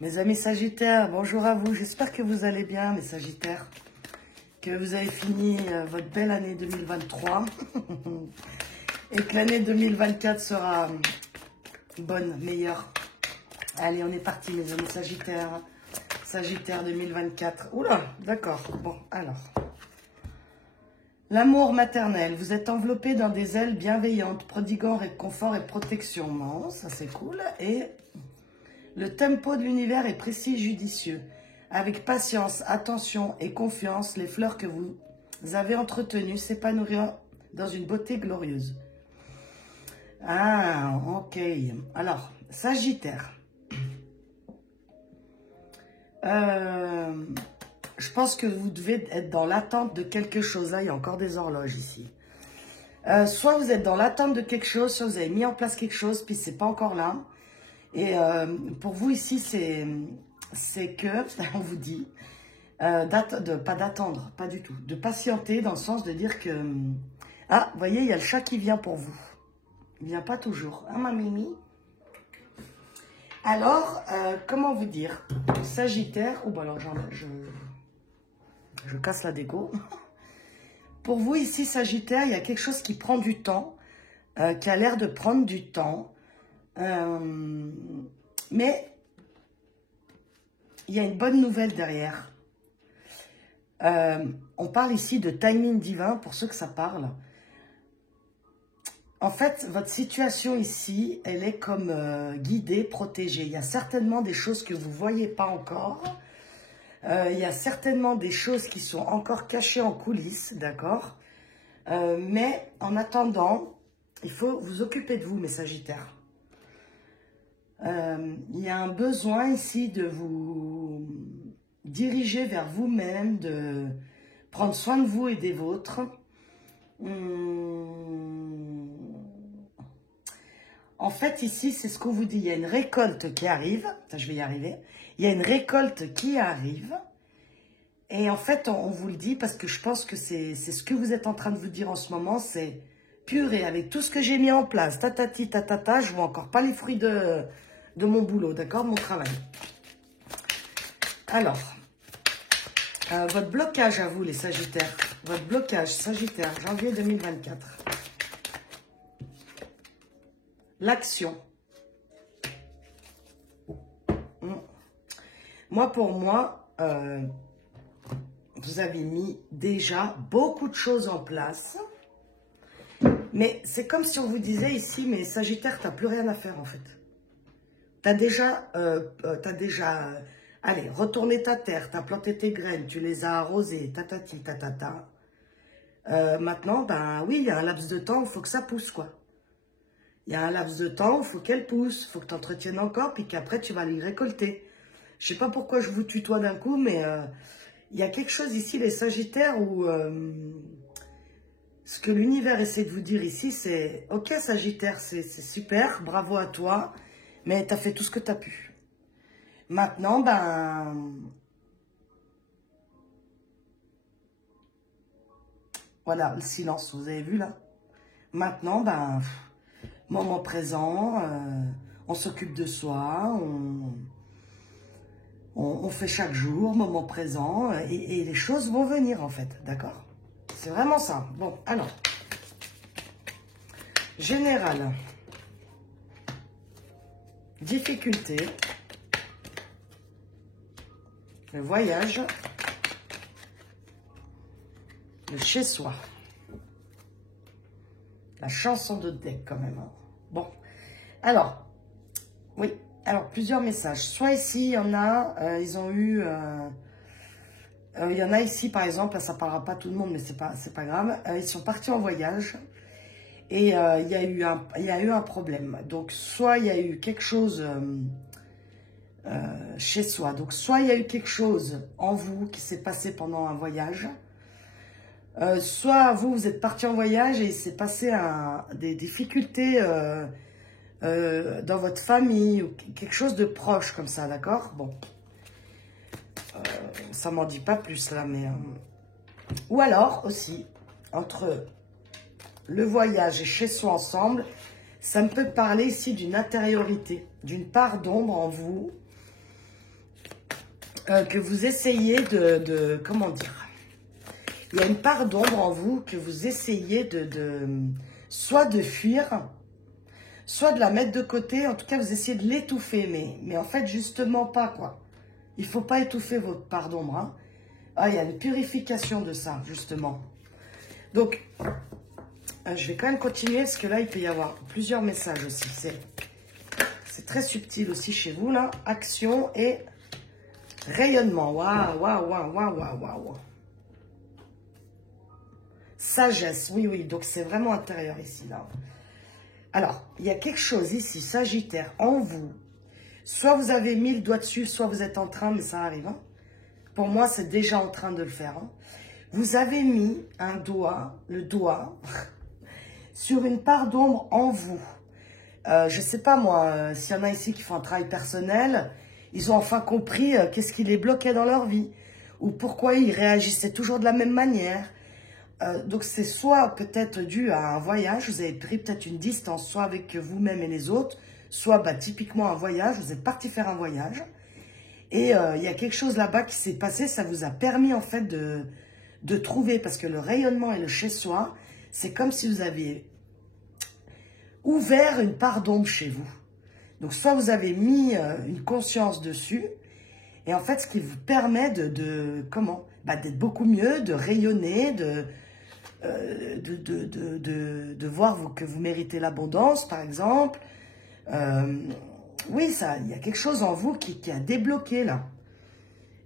Mes amis Sagittaires, bonjour à vous. J'espère que vous allez bien, mes Sagittaires. Que vous avez fini votre belle année 2023. Et que l'année 2024 sera bonne, meilleure. Allez, on est parti, mes amis Sagittaires. Sagittaire 2024. Oula, d'accord. Bon, alors. L'amour maternel. Vous êtes enveloppé dans des ailes bienveillantes, prodiguant réconfort et protection. Non, ça c'est cool. Et le tempo de l'univers est précis et judicieux. Avec patience, attention et confiance, les fleurs que vous avez entretenues s'épanouiront dans une beauté glorieuse. Ah, ok. Alors, Sagittaire. Je pense que vous devez être dans l'attente de quelque chose. Là, il y a encore des horloges ici. Soit vous êtes dans l'attente de quelque chose, soit vous avez mis en place quelque chose, puis c'est pas encore là. Et pour vous ici, c'est que, on vous dit, pas d'attendre, pas du tout. De patienter dans le sens de dire que... Ah, vous voyez, il y a le chat qui vient pour vous. Il vient pas toujours. Hein, ma Mimi? Alors, comment vous dire? Sagittaire... Oh, bah alors, je casse la déco. Pour vous, ici, Sagittaire, il y a quelque chose qui prend du temps, qui a l'air de prendre du temps. Mais il y a une bonne nouvelle derrière. On parle ici de timing divin, pour ceux que ça parle. En fait, votre situation ici, elle est comme guidée, protégée. Il y a certainement des choses que vous ne voyez pas encore. Il y a certainement des choses qui sont encore cachées en coulisses, d'accord? Mais en attendant, il faut vous occuper de vous, mes Sagittaires. Il y a un besoin ici de vous diriger vers vous-même, de prendre soin de vous et des vôtres. En fait, ici, c'est ce qu'on vous dit. Il y a une récolte qui arrive. Ça, je vais y arriver. Il y a une récolte qui arrive. Et en fait, on vous le dit parce que je pense que c'est ce que vous êtes en train de vous dire en ce moment. C'est purée, avec tout ce que j'ai mis en place, tatati, tatata, je vois encore pas les fruits de mon boulot, d'accord, mon travail. Alors, votre blocage à vous, les Sagittaires. Votre blocage, Sagittaire, janvier 2024. L'action. Moi, pour moi, vous avez mis déjà beaucoup de choses en place. Mais c'est comme si on vous disait ici, mais Sagittaire, tu n'as plus rien à faire en fait. Tu as déjà, allez, retourné ta terre, tu as planté tes graines, tu les as arrosées, tatati, tatata. Maintenant, ben oui, il y a un laps de temps, il faut que ça pousse, quoi. Il y a un laps de temps, il faut qu'elle pousse, il faut que tu entretiennes encore, puis qu'après, tu vas les récolter. Je sais pas pourquoi je vous tutoie d'un coup, mais il y a quelque chose ici, les Sagittaires, où ce que l'univers essaie de vous dire ici, c'est « Ok, Sagittaire, c'est super, bravo à toi, mais tu as fait tout ce que tu as pu. » Maintenant, ben... Voilà, le silence, vous avez vu là? Maintenant, ben... Moment présent, on s'occupe de soi, on fait chaque jour, moment présent, et les choses vont venir en fait, d'accord? C'est vraiment ça. Bon, alors, général, difficulté, le voyage, le chez-soi. La chanson de deck quand même. Hein. Bon, alors, oui, alors plusieurs messages. Soit ici, il y en a, ils ont eu... il y en a ici, par exemple, là, ça ne parlera pas tout le monde, mais c'est pas grave. Ils sont partis en voyage et il y a eu un problème. Donc, soit il y a eu quelque chose chez soi. Donc, soit il y a eu quelque chose en vous qui s'est passé pendant un voyage. Soit vous êtes parti en voyage et il s'est passé des difficultés dans votre famille ou quelque chose de proche comme ça, d'accord? Bon, ça m'en dit pas plus là, mais... Ou alors aussi, entre le voyage et chez soi ensemble, ça me peut parler ici d'une intériorité, d'une part d'ombre en vous que vous essayez comment dire, il y a une part d'ombre en vous que vous essayez soit de fuir, soit de la mettre de côté. En tout cas, vous essayez de l'étouffer, mais en fait, justement pas, quoi. Il faut pas étouffer votre part d'ombre, hein. Ah, il y a une purification de ça, justement. Donc, je vais quand même continuer, parce que là, il peut y avoir plusieurs messages aussi. C'est très subtil aussi chez vous, là. Action et rayonnement. Waouh, waouh, waouh, waouh, waouh, waouh. Sagesse, oui, oui. Donc, c'est vraiment intérieur ici, là. Alors, il y a quelque chose ici, Sagittaire, en vous. Soit vous avez mis le doigt dessus, soit vous êtes en train, mais ça arrive. Hein. Pour moi, c'est déjà en train de le faire. Hein. Vous avez mis un doigt, le doigt, sur une part d'ombre en vous. Je ne sais pas, moi, s'il y en a ici qui font un travail personnel, ils ont enfin compris qu'est-ce qui les bloquait dans leur vie. Ou pourquoi ils réagissaient toujours de la même manière. Donc, c'est soit peut-être dû à un voyage, vous avez pris peut-être une distance, soit avec vous-même et les autres, soit typiquement un voyage, vous êtes parti faire un voyage. Et il y a quelque chose là-bas qui s'est passé, ça vous a permis en fait de trouver, parce que le rayonnement et le chez-soi, c'est comme si vous aviez ouvert une part d'ombre chez vous. Donc, soit vous avez mis une conscience dessus, et en fait, ce qui vous permet d'être beaucoup mieux, de rayonner, de voir que vous méritez l'abondance, par exemple. Oui, il y a quelque chose en vous qui a débloqué, là.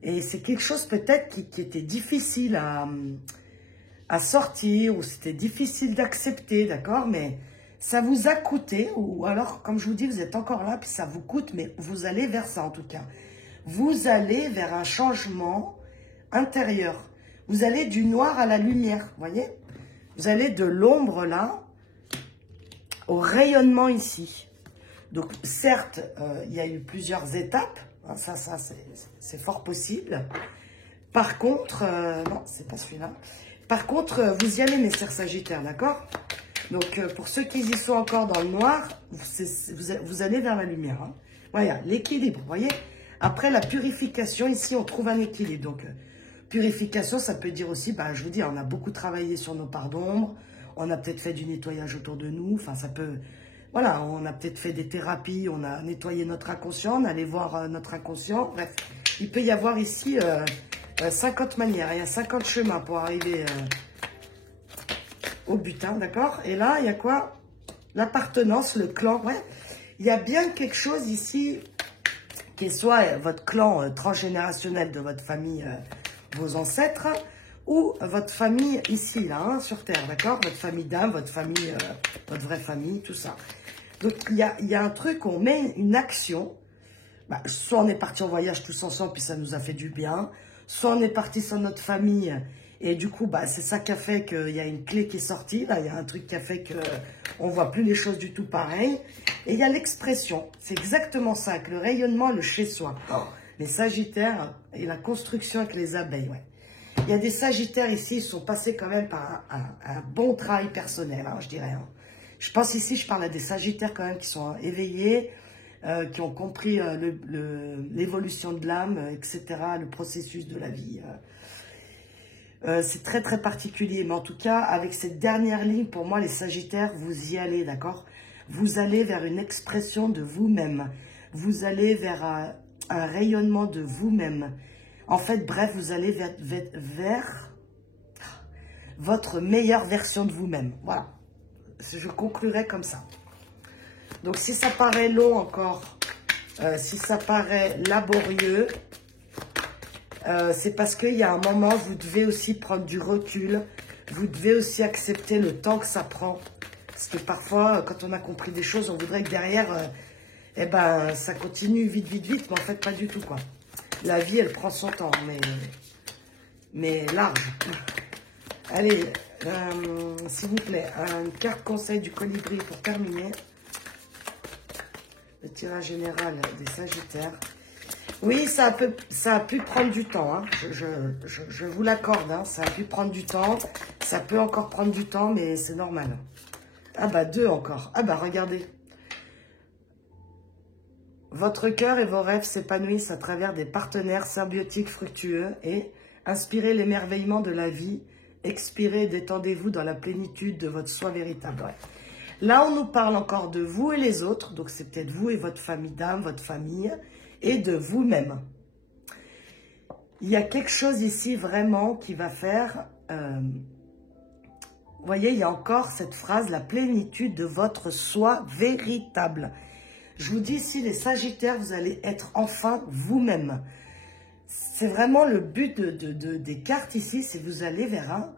Et c'est quelque chose peut-être qui était difficile à sortir, ou c'était difficile d'accepter, d'accord? Mais ça vous a coûté, ou alors, comme je vous dis, vous êtes encore là, puis ça vous coûte, mais vous allez vers ça, en tout cas. Vous allez vers un changement intérieur. Vous allez du noir à la lumière, vous voyez? Vous allez de l'ombre, là, au rayonnement ici. Donc, certes, il y a eu plusieurs étapes. Hein, ça c'est fort possible. Par contre, non, c'est pas celui-là. Par contre, vous y allez, mes chers Sagittaires, d'accord? Donc, pour ceux qui y sont encore dans le noir, vous allez vers la lumière. Hein. Voilà, l'équilibre, vous voyez? Après la purification, ici, on trouve un équilibre. Donc, purification, ça peut dire aussi, je vous dis, on a beaucoup travaillé sur nos parts d'ombre. On a peut-être fait du nettoyage autour de nous. Enfin, ça peut... Voilà, on a peut-être fait des thérapies, on a nettoyé notre inconscient, on allait voir notre inconscient. Bref, il peut y avoir ici 50 manières, il y a 50 chemins pour arriver au butin, d'accord? Et là, il y a quoi? L'appartenance, le clan, ouais. Il y a bien quelque chose ici, qui est soit votre clan transgénérationnel de votre famille, vos ancêtres, ou votre famille ici, là, hein, sur Terre, d'accord? Votre famille d'âme, votre famille, votre vraie famille, tout ça. Donc, il y a un truc, on met une action. Soit on est parti en voyage tous ensemble, puis ça nous a fait du bien. Soit on est parti sur notre famille, et du coup, c'est ça qui a fait qu'il y a une clé qui est sortie. Là, il y a un truc qui a fait qu'on ne voit plus les choses du tout pareil. Et il y a l'expression. C'est exactement ça, avec le rayonnement et le chez-soi. Les Sagittaires et la construction avec les abeilles, ouais. Il y a des Sagittaires ici, ils sont passés quand même par un bon travail personnel, hein, je dirais. Hein. Je pense ici, je parle à des Sagittaires quand même qui sont éveillés, qui ont compris l'évolution de l'âme, etc., le processus de la vie. C'est très, très particulier. Mais en tout cas, avec cette dernière ligne, pour moi, les Sagittaires, vous y allez, d'accord? Vous allez vers une expression de vous-même. Vous allez vers un rayonnement de vous-même. En fait, bref, vous allez vers votre meilleure version de vous-même. Voilà. Je conclurai comme ça. Donc, si ça paraît long encore, si ça paraît laborieux, c'est parce qu'il y a un moment, vous devez aussi prendre du recul. Vous devez aussi accepter le temps que ça prend. Parce que parfois, quand on a compris des choses, on voudrait que derrière, ça continue vite, vite, vite. Mais en fait, pas du tout, quoi. La vie, elle prend son temps, mais large. Allez, s'il vous plaît, une carte conseil du colibri pour terminer. Le tirage général des Sagittaires. Oui, ça a pu prendre du temps. Hein. Je vous l'accorde. Hein. Ça a pu prendre du temps. Ça peut encore prendre du temps, mais c'est normal. Ah 2 encore. Ah regardez. Votre cœur et vos rêves s'épanouissent à travers des partenaires symbiotiques fructueux et inspirez l'émerveillement de la vie, expirez, détendez-vous dans la plénitude de votre soi véritable. Ouais. Là, on nous parle encore de vous et les autres, donc c'est peut-être vous et votre famille d'âme, votre famille, et de vous-même. Il y a quelque chose ici vraiment qui va faire... vous voyez, il y a encore cette phrase, la plénitude de votre soi véritable. Je vous dis ici, les Sagittaires, vous allez être enfin vous-même. C'est vraiment le but des cartes ici, c'est que vous allez vers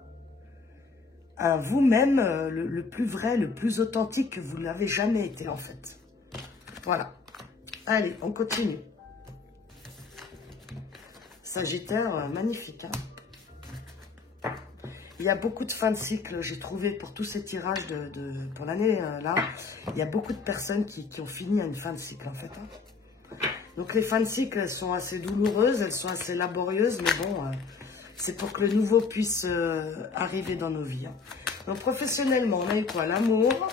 un vous-même le plus vrai, le plus authentique que vous l'avez jamais été en fait. Voilà. Allez, on continue. Sagittaire, magnifique. Hein. Il y a beaucoup de fins de cycle, j'ai trouvé pour tous ces tirages pour l'année là. Il y a beaucoup de personnes qui ont fini à une fin de cycle en fait. Hein. Donc les fins de cycle, elles sont assez douloureuses, elles sont assez laborieuses, mais bon, c'est pour que le nouveau puisse arriver dans nos vies. Hein. Donc professionnellement, on a eu quoi? L'amour.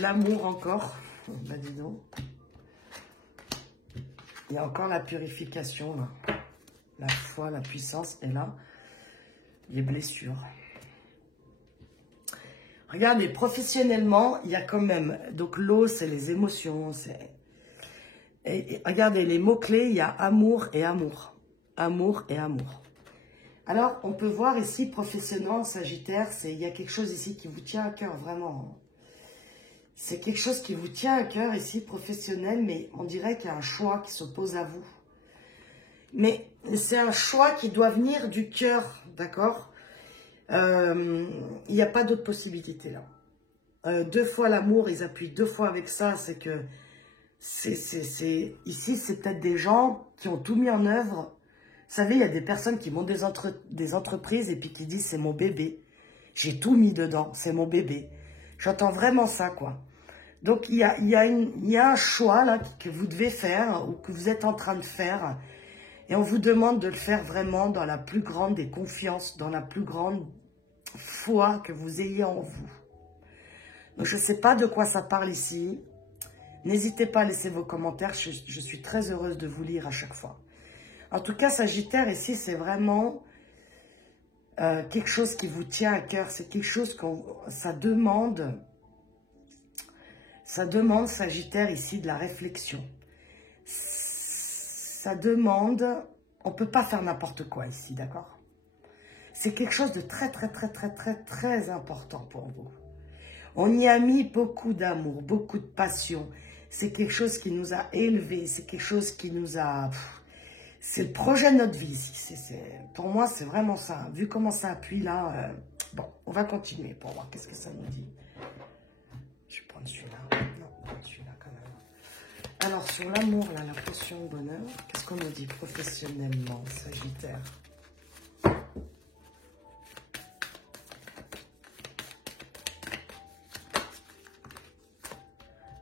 L'amour encore. Bah dis donc. Il y a encore la purification là. La foi, la puissance, et là, les blessures. Regardez, professionnellement, il y a quand même... Donc, l'eau, c'est les émotions. Et regardez, les mots-clés, il y a amour et amour. Amour et amour. Alors, on peut voir ici, professionnellement, Sagittaire, il y a quelque chose ici qui vous tient à cœur, vraiment. C'est quelque chose qui vous tient à cœur ici, professionnel, mais on dirait qu'il y a un choix qui s'oppose à vous. Mais c'est un choix qui doit venir du cœur, d'accord? Il n'y a pas d'autre possibilité là. 2 fois l'amour, ils appuient 2 fois avec ça, c'est que ici, c'est peut-être des gens qui ont tout mis en œuvre. Vous savez, il y a des personnes qui montent des entreprises et puis qui disent c'est mon bébé. J'ai tout mis dedans, c'est mon bébé. J'entends vraiment ça, quoi. Donc, il y a un choix là que vous devez faire ou que vous êtes en train de faire. Et on vous demande de le faire vraiment dans la plus grande des confiances, dans la plus grande foi que vous ayez en vous. Donc, je ne sais pas de quoi ça parle ici. N'hésitez pas à laisser vos commentaires. Je suis très heureuse de vous lire à chaque fois. En tout cas, Sagittaire, ici, c'est vraiment quelque chose qui vous tient à cœur. C'est quelque chose ça demande, Sagittaire, ici, de la réflexion. Ça demande, on ne peut pas faire n'importe quoi ici, d'accord? C'est quelque chose de très, très, très, très, très, très important pour vous. On y a mis beaucoup d'amour, beaucoup de passion. C'est quelque chose qui nous a élevés, c'est quelque chose qui nous a... C'est le projet de notre vie ici. Pour moi, c'est vraiment ça. Vu comment ça appuie là, bon, on va continuer pour voir qu'est-ce que ça nous dit. Je vais prendre celui-là. Non, prendre celui-là quand même. Alors, sur l'amour, là, la potion de bonheur, qu'est-ce qu'on nous dit professionnellement, Sagittaire?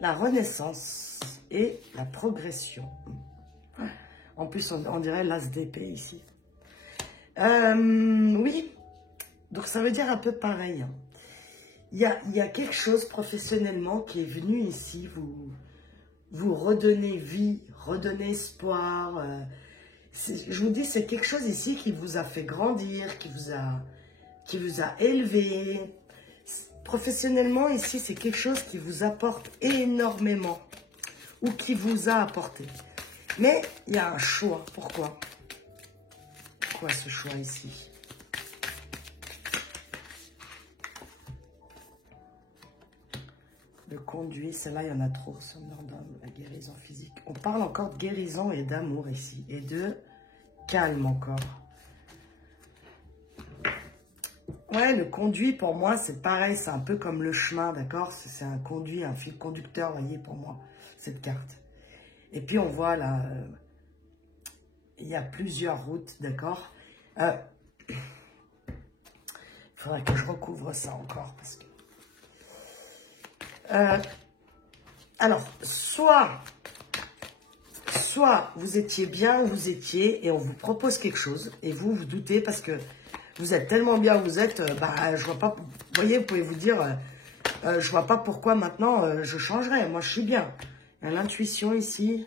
La renaissance et la progression. En plus, on dirait l'as d'épée ici. Oui, donc ça veut dire un peu pareil. Hein. Il y a quelque chose professionnellement qui est venu ici vous redonner vie, redonner espoir. Je vous dis, c'est quelque chose ici qui vous a fait grandir, qui vous a élevé. Professionnellement, ici, c'est quelque chose qui vous apporte énormément ou qui vous a apporté. Mais il y a un choix. Pourquoi? Pourquoi ce choix ici? Le conduit, celle-là, il y en a trop. La guérison physique. On parle encore de guérison et d'amour ici. Et de calme encore. Ouais, le conduit, pour moi, c'est pareil. C'est un peu comme le chemin, d'accord? C'est un conduit, un fil conducteur, vous voyez, pour moi, cette carte. Et puis, on voit là, il y a plusieurs routes, d'accord? Il faudrait que je recouvre ça encore, parce que... alors, soit vous étiez bien où vous étiez et on vous propose quelque chose et vous doutez parce que vous êtes tellement bien où vous êtes, bah, je vois pas, vous voyez, vous pouvez vous dire, je vois pas pourquoi maintenant je changerais. Moi, je suis bien. Il y a l'intuition ici,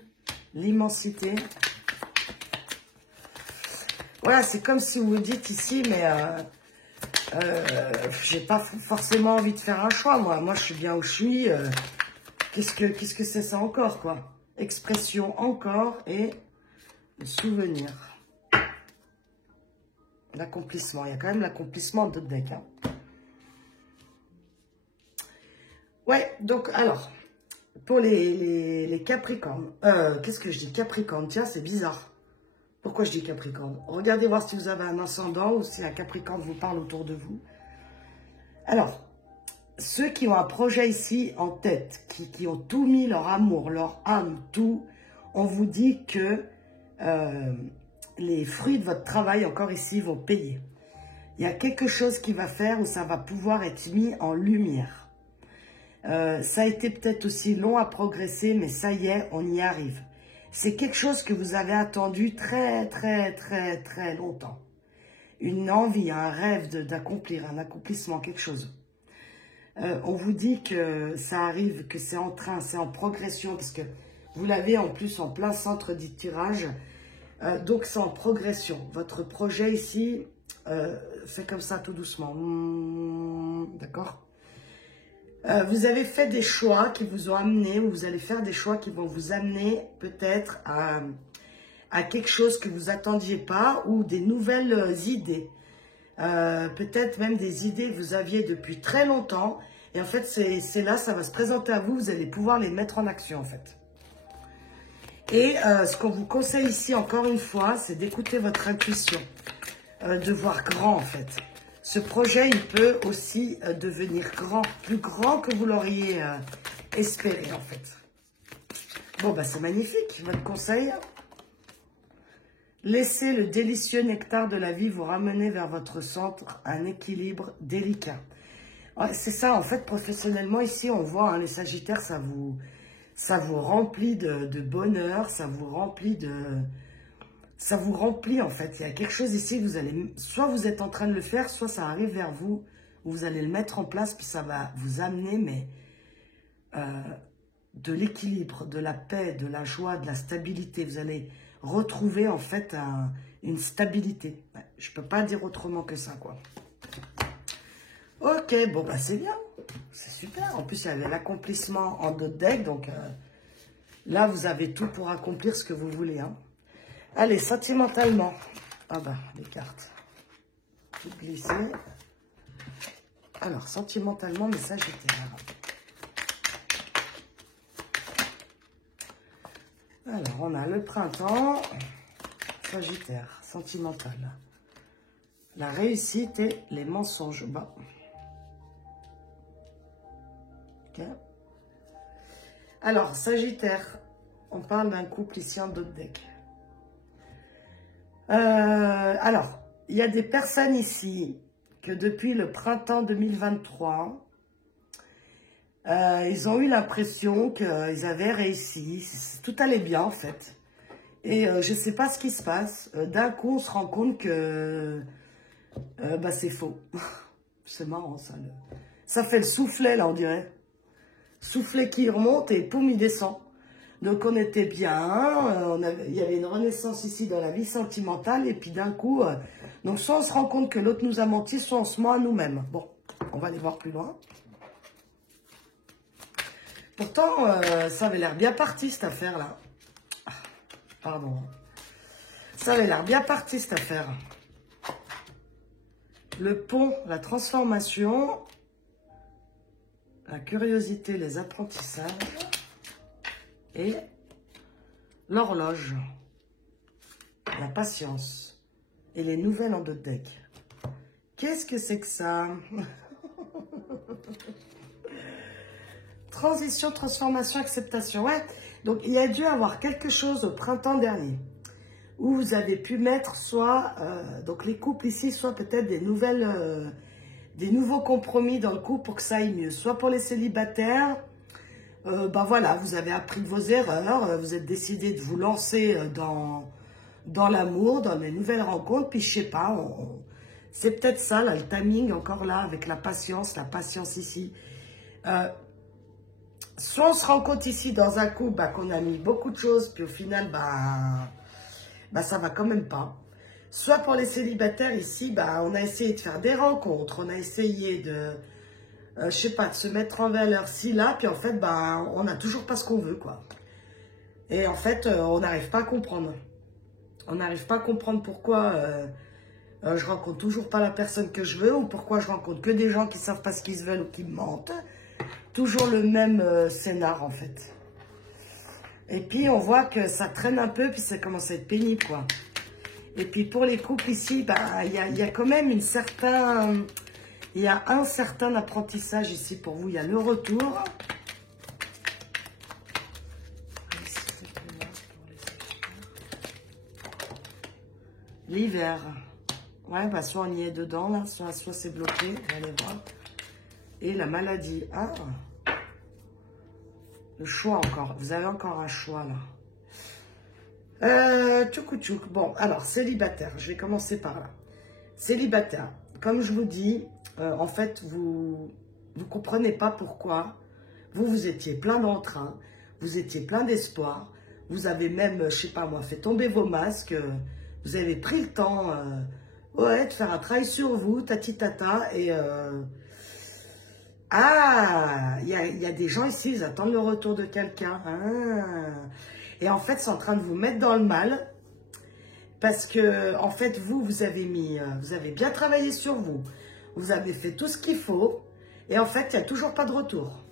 l'immensité. Voilà, c'est comme si vous vous dites ici, mais j'ai pas forcément envie de faire un choix, moi. Moi, je suis bien où je suis. Qu'est-ce que c'est ça encore, quoi? Expression encore et le souvenir. L'accomplissement. Il y a quand même l'accomplissement d'autres decks. Hein. Ouais, donc, alors, pour les Capricornes. Qu'est-ce que je dis? Capricorne, tiens, c'est bizarre. Pourquoi je dis Capricorne? Regardez voir si vous avez un ascendant ou si un Capricorne vous parle autour de vous. Alors, ceux qui ont un projet ici en tête, qui ont tout mis, leur amour, leur âme, tout, on vous dit que les fruits de votre travail, encore ici, vont payer. Il y a quelque chose qui va faire où ça va pouvoir être mis en lumière. Ça a été peut-être aussi long à progresser, mais ça y est, on y arrive. C'est quelque chose que vous avez attendu très, très, très, très longtemps. Une envie, un rêve d'accomplir, un accomplissement, quelque chose. On vous dit que ça arrive, que c'est en train, c'est en progression, parce que vous l'avez en plus en plein centre du tirage. Donc, c'est en progression. Votre projet ici, fait comme ça tout doucement. D'accord ? Vous avez fait des choix qui vous ont amené, ou vous allez faire des choix qui vont vous amener peut-être à quelque chose que vous attendiez pas, ou des nouvelles idées. Peut-être même des idées que vous aviez depuis très longtemps. Et en fait, c'est là, ça va se présenter à vous. Vous allez pouvoir les mettre en action, en fait. Et ce qu'on vous conseille ici, encore une fois, c'est d'écouter votre intuition. De voir grand, en fait. Ce projet, il peut aussi devenir grand. Plus grand que vous l'auriez espéré, en fait. Bon, bah, c'est magnifique, votre conseil. Laissez le délicieux nectar de la vie vous ramener vers votre centre, un équilibre délicat. Ouais, c'est ça, en fait, professionnellement, ici, on voit, hein, les Sagittaires, ça vous remplit de bonheur, ça vous remplit en fait. Il y a quelque chose ici, vous allez, soit vous êtes en train de le faire, soit ça arrive vers vous, où vous allez le mettre en place, puis ça va vous amener, mais de l'équilibre, de la paix, de la joie, de la stabilité. Vous allez retrouver en fait une stabilité. Ouais, je peux pas dire autrement que ça, quoi. Ok, bon, bah c'est bien. C'est super. En plus, il y avait l'accomplissement en d'autres decks, donc là, vous avez tout pour accomplir ce que vous voulez, hein. Allez, sentimentalement. Ah bah, les cartes. Tout glisser. Alors, sentimentalement, les Sagittaires. Alors, on a le printemps. Sagittaire, sentimental. La réussite et les mensonges. Bah. Ok. Alors, Sagittaire. On parle d'un couple ici en d'autres decks. Alors, il y a des personnes ici que depuis le printemps 2023, ils ont eu l'impression qu'ils avaient réussi, tout allait bien en fait. Et je ne sais pas ce qui se passe. D'un coup, on se rend compte que bah, c'est faux. C'est marrant ça. Ça fait le soufflet là, on dirait. Soufflet qui remonte et poum, il descend. Donc, on était bien, il y avait une renaissance ici dans la vie sentimentale, et puis d'un coup, donc soit on se rend compte que l'autre nous a menti, soit on se ment à nous-mêmes. Bon, on va aller voir plus loin. Pourtant, ça avait l'air bien parti, cette affaire-là. Ah, pardon. Ça avait l'air bien parti, cette affaire. Le pont, la transformation, la curiosité, les apprentissages. Et l'horloge, la patience et les nouvelles en d'autres decks. Qu'est-ce que c'est que ça? Transition, transformation, acceptation. Ouais, donc il y a dû avoir quelque chose au printemps dernier où vous avez pu mettre soit, donc les couples ici, soit peut-être des nouveaux compromis dans le couple pour que ça aille mieux. Soit pour les célibataires, bah voilà, vous avez appris de vos erreurs, vous êtes décidé de vous lancer dans l'amour, dans les nouvelles rencontres, puis je sais pas, c'est peut-être ça, là, le timing encore là, avec la patience ici. Soit on se rend compte ici dans un coup qu'on a mis beaucoup de choses, puis au final, ça va quand même pas. Soit pour les célibataires ici, on a essayé de faire des rencontres, on a essayé de, je sais pas, de se mettre en valeur ci, là, puis en fait, on n'a toujours pas ce qu'on veut, quoi. Et en fait, on n'arrive pas à comprendre. On n'arrive pas à comprendre pourquoi je rencontre toujours pas la personne que je veux, ou pourquoi je rencontre que des gens qui savent pas ce qu'ils veulent ou qui me mentent. Toujours le même scénar, en fait. Et puis, on voit que ça traîne un peu, puis ça commence à être pénible, quoi. Et puis, pour les couples ici, il y a quand même une certaine... Il y a un certain apprentissage ici pour vous. Il y a le retour. L'hiver. Ouais, soit on y est dedans, là, soit c'est bloqué. Allez voir. Et la maladie. Ah, le choix encore. Vous avez encore un choix, là. Tchouk. Bon, alors, célibataire. Je vais commencer par là. Célibataire. Comme je vous dis, en fait, vous ne comprenez pas pourquoi. Vous étiez plein d'entrain. Vous étiez plein d'espoir. Vous avez même, je sais pas moi, fait tomber vos masques. Vous avez pris le temps de faire un travail sur vous, tata. Et il y a des gens ici, ils attendent le retour de quelqu'un. Et en fait, c'est en train de vous mettre dans le mal. Parce que, en fait, vous avez bien travaillé sur vous. Vous avez fait tout ce qu'il faut. Et en fait, il n'y a toujours pas de retour.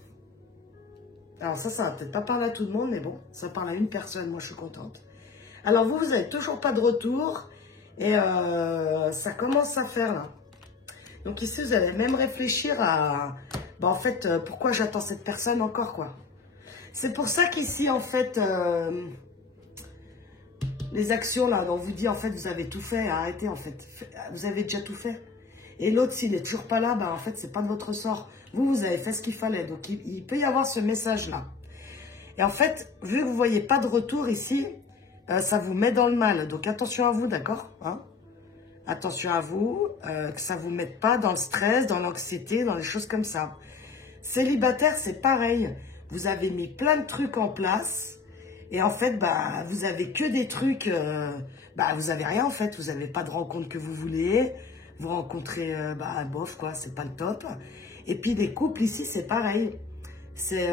Alors ça va peut-être pas parler à tout le monde, mais bon, ça parle à une personne, moi je suis contente. Alors vous n'avez toujours pas de retour. Et ça commence à faire là. Donc ici, vous allez même réfléchir à... en fait, pourquoi j'attends cette personne encore, quoi. C'est pour ça qu'ici, en fait... les actions là, on vous dit en fait vous avez tout fait, arrêtez en fait, vous avez déjà tout fait. Et l'autre s'il est toujours pas là, en fait c'est pas de votre sort. Vous avez fait ce qu'il fallait, donc il peut y avoir ce message là. Et en fait, vu que vous voyez pas de retour ici, ça vous met dans le mal. Donc attention à vous, d'accord, hein? Attention à vous, que ça vous mette pas dans le stress, dans l'anxiété, dans les choses comme ça. Célibataire, c'est pareil. Vous avez mis plein de trucs en place. Et en fait, vous avez que des trucs, vous avez rien en fait, vous n'avez pas de rencontre que vous voulez, vous rencontrez, bof quoi, c'est pas le top. Et puis des couples ici, c'est pareil. C'est,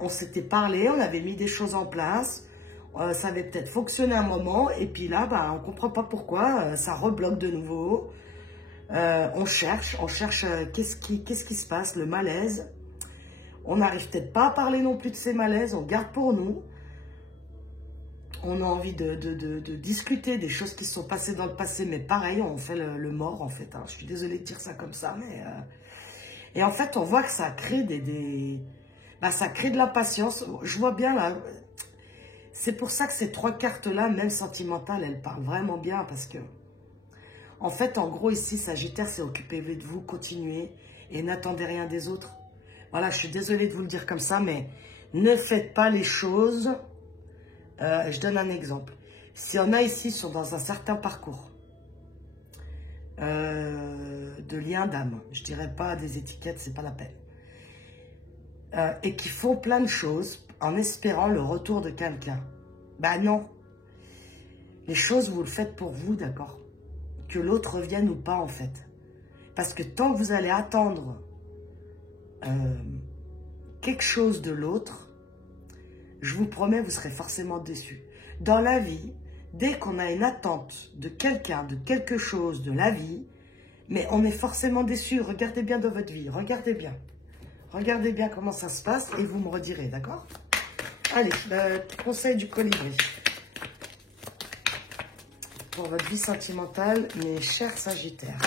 on s'était parlé, on avait mis des choses en place, ça avait peut-être fonctionné un moment, et puis là, on comprend pas pourquoi, ça rebloque de nouveau. On cherche, qu'est-ce qui se passe, le malaise. On n'arrive peut-être pas à parler non plus de ces malaises, on garde pour nous. On a envie de discuter des choses qui se sont passées dans le passé, mais pareil, on fait le mort, en fait. Hein. Je suis désolée de dire ça comme ça, mais... Et en fait, on voit que ça crée ça crée de l'impatience. Je vois bien, là... C'est pour ça que ces trois cartes-là, même sentimentales, elles parlent vraiment bien, parce que... En fait, en gros, ici, Sagittaire, c'est occupez-vous de vous, continuez, et n'attendez rien des autres. Voilà, je suis désolée de vous le dire comme ça, mais ne faites pas les choses... je donne un exemple. S'il y en a ici qui sont dans un certain parcours de lien d'âme, je dirais pas des étiquettes, c'est pas la peine, et qui font plein de choses en espérant le retour de quelqu'un. Non. Les choses, vous le faites pour vous, d'accord? Que l'autre revienne ou pas, en fait. Parce que tant que vous allez attendre quelque chose de l'autre, je vous promets, vous serez forcément déçus. Dans la vie, dès qu'on a une attente de quelqu'un, de quelque chose, de la vie, mais on est forcément déçu. Regardez bien dans votre vie, regardez bien. Regardez bien comment ça se passe et vous me redirez, d'accord? Allez, le conseil du colibri. Pour votre vie sentimentale, mes chers Sagittaires.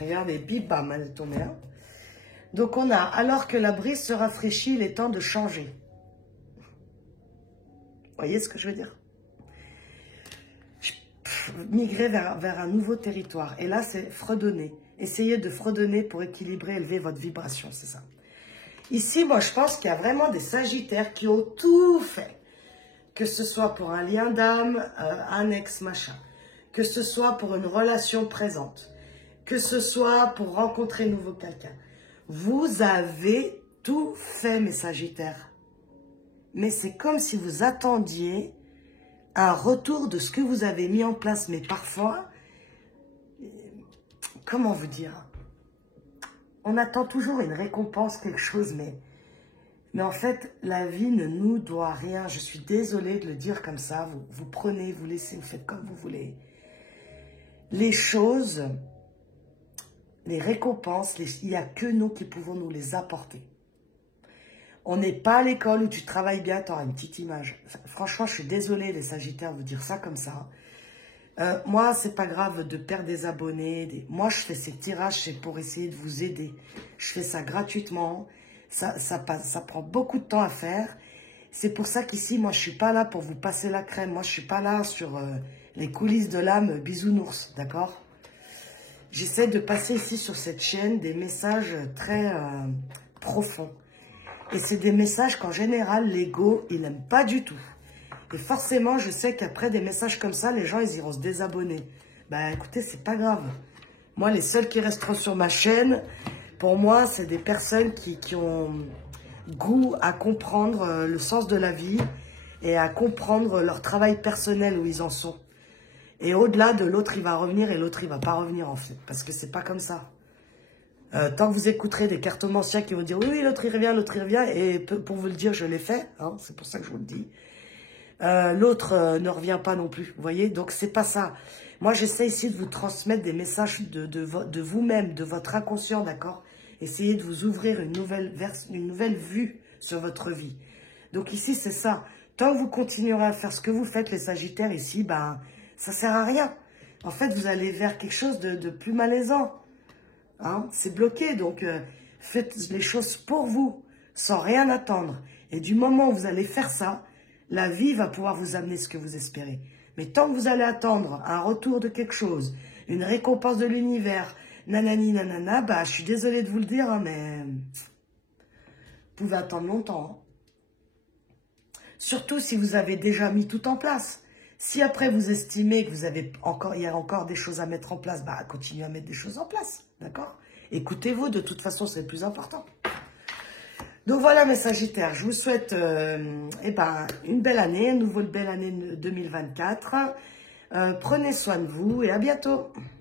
Regardez, bim bam, elle est tombée. Hein. Donc on a, alors que la brise se rafraîchit, il est temps de changer. Vous voyez ce que je veux dire? Migrer vers un nouveau territoire. Et là, c'est fredonner. Essayez de fredonner pour équilibrer, élever votre vibration, c'est ça. Ici, moi, je pense qu'il y a vraiment des Sagittaires qui ont tout fait. Que ce soit pour un lien d'âme, un ex, machin. Que ce soit pour une relation présente. Que ce soit pour rencontrer nouveau quelqu'un. Vous avez tout fait, mes Sagittaires. Mais c'est comme si vous attendiez un retour de ce que vous avez mis en place. Mais parfois, comment vous dire? On attend toujours une récompense, quelque chose, mais en fait, la vie ne nous doit rien. Je suis désolée de le dire comme ça. Vous prenez, vous laissez, vous faites comme vous voulez. Les choses, les récompenses, il n'y a que nous qui pouvons nous les apporter. On n'est pas à l'école où tu travailles bien, tu auras une petite image. Franchement, je suis désolée, les Sagittaires, de vous dire ça comme ça. Moi, c'est pas grave de perdre des abonnés. Moi, je fais ces tirages, c'est pour essayer de vous aider. Je fais ça gratuitement. Ça prend beaucoup de temps à faire. C'est pour ça qu'ici, moi, je suis pas là pour vous passer la crème. Moi, je suis pas là sur les coulisses de l'âme bisounours, d'accord? J'essaie de passer ici sur cette chaîne des messages très profonds. Et c'est des messages qu'en général, l'ego, il n'aime pas du tout. Et forcément, je sais qu'après des messages comme ça, les gens, ils iront se désabonner. Ben, écoutez, c'est pas grave. Moi, les seuls qui resteront sur ma chaîne, pour moi, c'est des personnes qui ont goût à comprendre le sens de la vie et à comprendre leur travail personnel où ils en sont. Et au-delà de l'autre, il va revenir et l'autre, il va pas revenir, en fait. Parce que c'est pas comme ça. Tant que vous écouterez des cartomanciens qui vont dire « Oui, l'autre, il revient. » Et pour vous le dire, je l'ai fait. Hein, c'est pour ça que je vous le dis. L'autre ne revient pas non plus, vous voyez. Donc, c'est pas ça. Moi, j'essaie ici de vous transmettre des messages de vous-même, de votre inconscient, d'accord? Essayez de vous ouvrir une nouvelle vue sur votre vie. Donc, ici, c'est ça. Tant que vous continuerez à faire ce que vous faites, les Sagittaires, ici, ben, ça sert à rien. En fait, vous allez vers quelque chose de plus malaisant. Hein, c'est bloqué, donc faites les choses pour vous, sans rien attendre. Et du moment où vous allez faire ça, la vie va pouvoir vous amener ce que vous espérez. Mais tant que vous allez attendre un retour de quelque chose, une récompense de l'univers, nanani nanana, bah je suis désolée de vous le dire, hein, mais vous pouvez attendre longtemps. Hein. Surtout si vous avez déjà mis tout en place. Si après vous estimez que il y a encore des choses à mettre en place, bah continuez à mettre des choses en place, d'accord? Écoutez-vous, de toute façon, c'est le plus important. Donc voilà mes Sagittaires, je vous souhaite une belle année, une nouvelle belle année 2024. Prenez soin de vous et à bientôt.